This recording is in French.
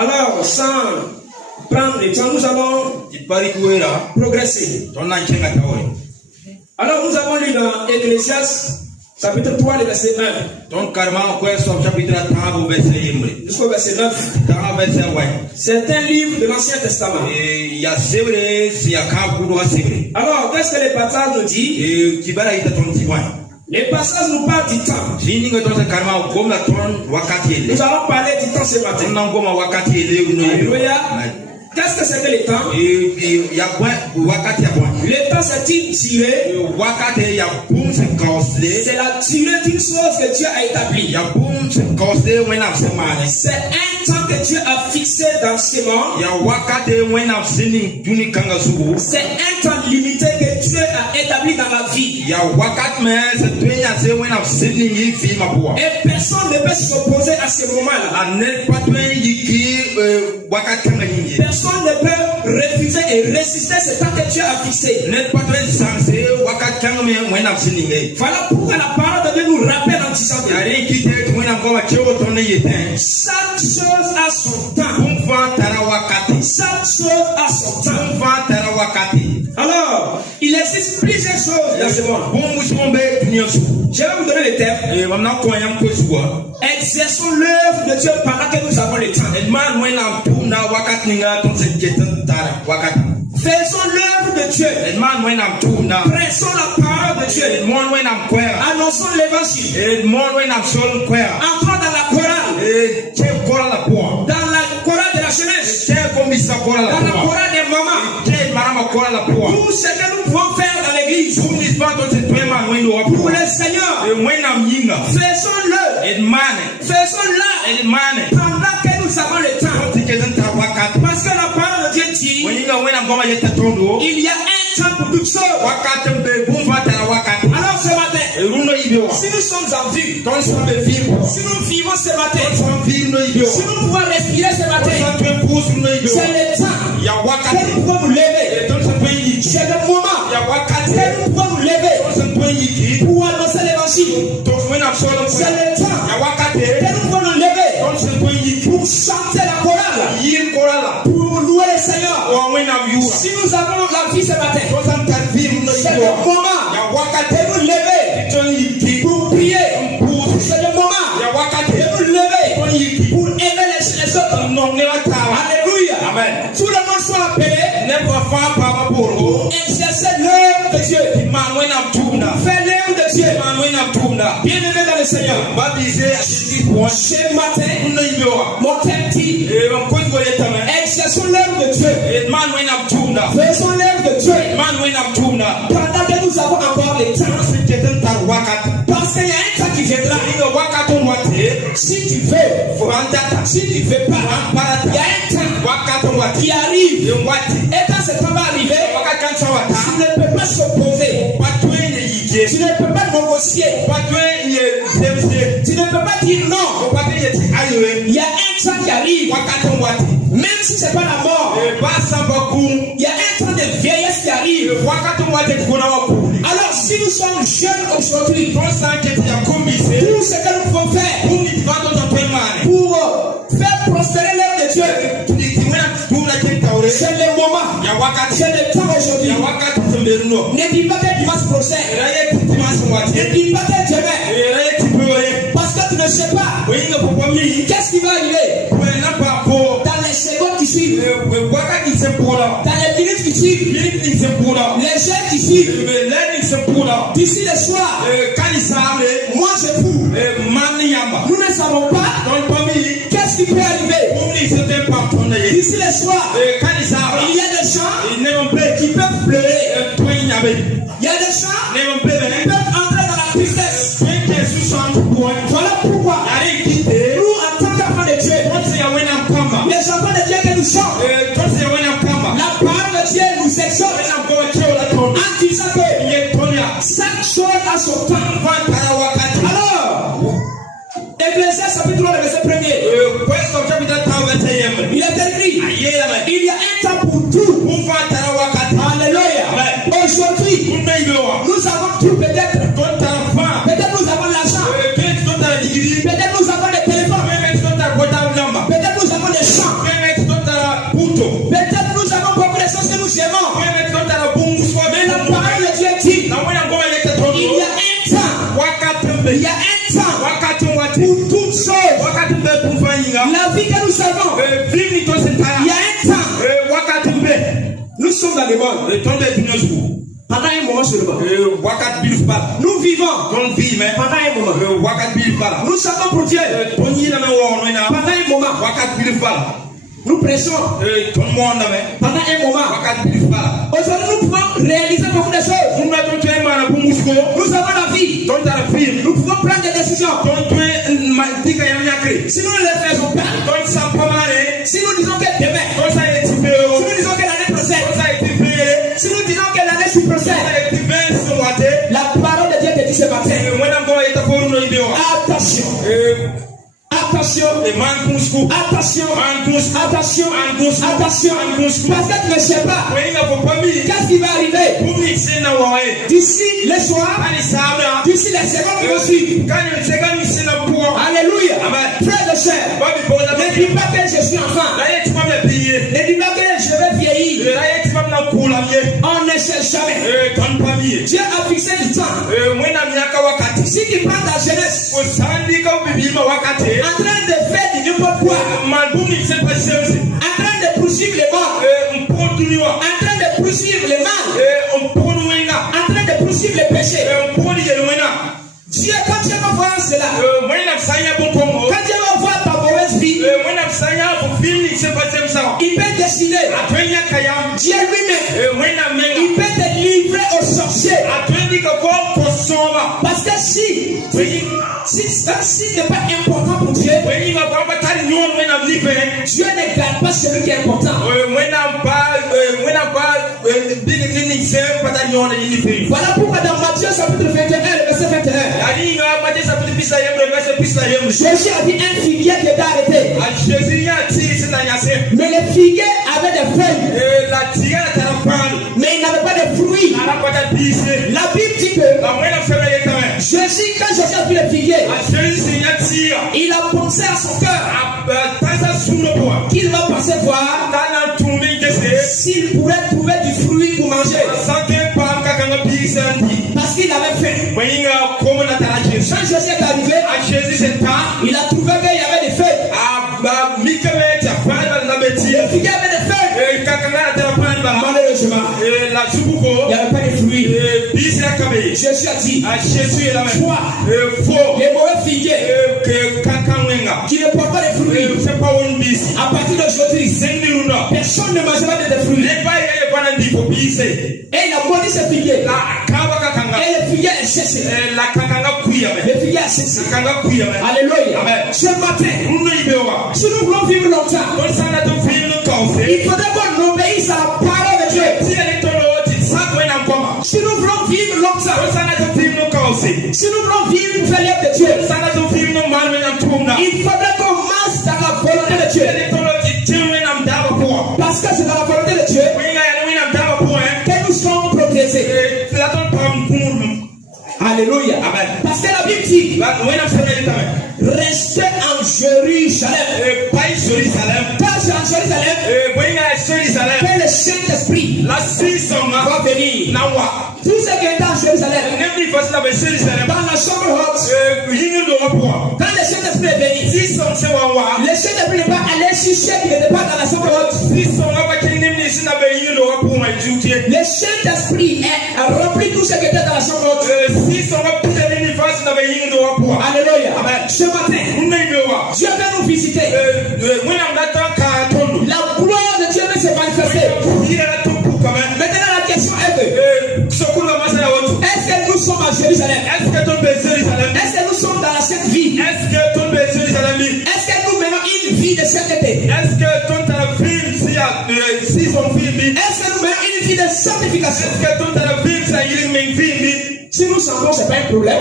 Alors, sans prendre le temps, nous allons progresser. Alors, nous avons lu dans Ecclésiaste, chapitre 3, le verset 1. Jusqu'au verset 9. C'est un livre de l'Ancien Testament. Alors, qu'est-ce que les passages nous disent? Les passages nous parlent du temps. Nous allons parler du temps ce matin. Alléluia. Qu'est-ce que c'est que le temps? Le temps, c'est une durée. C'est la durée d'une chose que Dieu a établie. C'est un temps que Dieu a fixé dans ce monde. C'est un temps limité que Dieu a établi dans la vie. Et personne ne peut s'opposer à ce moment-là. Personne ne peut refuser et résister ce temps que Dieu a fixé. Voilà pourquoi la parole de Dieu nous rappelle en disant que chaque chose a son temps. Chaque chose a son temps. Alors, il existe plusieurs choses dans ce monde. Je vais vous donner le thème. Exerçons l'œuvre de Dieu pendant que nous avons le temps. Faisons l'œuvre de Dieu. Prêchons la parole de Dieu. Annonçons l'évangile. Entrons dans la chorale. Dans la chorale de la jeunesse. Dans la chorale des mamans. Tout ce que nous pouvons faire dans l'église. Pour le Seigneur. Faisons-le. Faisons-la. Pendant que nous avons le temps. Parce que la parole de Dieu dit, il y a un temps pour toutes choses. Alors ce matin, si nous sommes en vie, si nous vivons ce matin, si nous pouvons respirer ce matin, c'est le temps que nous pouvons nous lever. C'est le moment que nous pouvons nous lever pour annoncer l'évangile. C'est le temps que nous pouvons nous lever pour chanter la chorale, pour louer le Seigneur. Si nous avons la vie ce matin, c'est le moment de nous lever pour prier. C'est le moment de nous lever pour aimer les autres. Alléluia. Amen. Tout le monde soit appelé pour exercer l'œuvre de Dieu. Faire l'œuvre de Dieu. Bien-aimé dans le Seigneur. Ce matin, mon thème dit exerçons l'œuvre de Dieu. Faisons l'œuvre de Dieu. Pendant que nous avons encore le temps. Parce qu'il y a un temps qui viendra. Si tu veux, si tu veux pas, il y a un temps qui arrive. Et quand ce temps va arriver, tu ne peux pas s'opposer. Tu ne peux pas négocier. Tu ne peux pas dire non. Il y a un temps qui arrive. Même si ce n'est pas la mort, il y a un temps de vieillesse qui arrive. Alors si nous sommes jeunes aujourd'hui, tout ce que nous pouvons faire pour faire prospérer l'œuvre de Dieu, c'est le moment. C'est le temps aujourd'hui. Ne dis pas que dimanche prochain. Ne dis pas que demain. Parce que tu ne sais pas qu'est-ce qui va arriver dans les secondes qui suivent, dans les minutes qui suivent, les jeunes qui suivent. D'ici le soir, moi je fous. Nous ne savons pas qu'est-ce qui peut arriver. D'ici le soir, il y a des gens qui peuvent pleurer. Il y a des gens qui peuvent entrer dans la tristesse. Voilà pourquoi nous, en tant qu'enfants de Dieu, les enfants de Dieu que nous sommes, la parole de Dieu nous exhorte en disant que chaque chose a son temps. Alors, Ecclésiaste chapitre 3, verset 1er. Il est écrit, il y a un temps pour tout. Alléluia. Aujourd'hui, nous avons tout peut-être. Peut-être nous avons l'argent. Peut-être nous avons des téléphones. Peut-être nous avons des champs. nous savons, il y a un temps, nous sommes dans le monde. Pendant un moment seulement. Nous vivons pendant un moment. Nous savons pour Dieu pendant un moment. Nous prêchons pendant un moment. Aujourd'hui, nous pouvons réaliser beaucoup de choses. Nous avons la vie. Nous pouvons prendre des décisions. Si nous ne les faisons pas, si nous disons que demain, si nous disons que l'année prochaine, si nous disons que l'année qui procède, la parole de Dieu te dit ce matin. Attention. Attention, attention, attention, attention, parce que tu ne sais pas qu'est-ce qui va arriver d'ici le soir, d'ici les secondes qui vont suivre. Alléluia. Frère de sœur, ne dis pas que je suis enfant, ne dis pas que je vais vieillir. On ne sait jamais. Dieu a fixé du temps. Si tu prends ta jeunesse en train de faire du n'importe quoi, en train de poursuivre les morts, en train de poursuivre les mal, en train de poursuivre les péchés, Dieu, quand Dieu va voir cela, quand Dieu va voir ta mauvaise vie, il peut décider. Dieu lui-même, il peut te livrer aux sorciers. Parce que si n'est pas important pour Dieu, Dieu ne garde pas celui qui est important. Voilà pourquoi dans Matthieu chapitre 21, le verset 21, Jésus a dit un figuier qui était arrêté. Mais le figuier avait des feuilles, mais il n'avait pas de fruits. La Bible dit que Jésus, quand Jésus a vu le figuier, il a pensé à son cœur qu'il va passer voir s'il pourrait trouver du fruit pour manger. Parce qu'il avait faim. Quand Jésus est arrivé, il a trouvé qu'il y avait des feuilles. Le figuier avait des feuilles. Malheureusement, il n'y avait pas de fruits. Jésus a dit, toi, les mauvais figuiers qui ne portent pas de fruits, à partir d'aujourd'hui, personne ne mangera de fruits. Et il a maudit ce figuier. Et le figuier est cessé. Le figuier a cessé. Alléluia. Ce matin, si nous voulons vivre longtemps, il faudrait qu'on obéisse à la parole de Dieu. Si nous voulons vivre longtemps, si nous voulons vivre une faire l'œuvre de Dieu, il faudrait qu'on marche dans la volonté de Dieu. Parce que c'est dans la volonté de Dieu que nous sommes protégés. Alléluia. Amen. Parce que la Bible dit, restez en Jérusalem. Car c'est en Jérusalem que le Saint-Esprit va venir. Tout ce qui est en Jérusalem, dans la chambre haute, quand le Saint-Esprit est venu, le Saint-Esprit n'est pas allé chercher qui n'était pas dans la chambre haute. Le Saint-Esprit a rempli tout ce qui était dans la chambre haute. Alléluia. Ce matin, Dieu va nous visiter. La gloire de Dieu va se manifester. Maintenant, la question est est-ce que nous sommes à Jérusalem? Est-ce que nous sommes dans la sainte vie? Est-ce que nous menons une vie de sainteté? Est-ce que nous menons une vie de sanctification? Si nous savons, ce n'est pas un problème.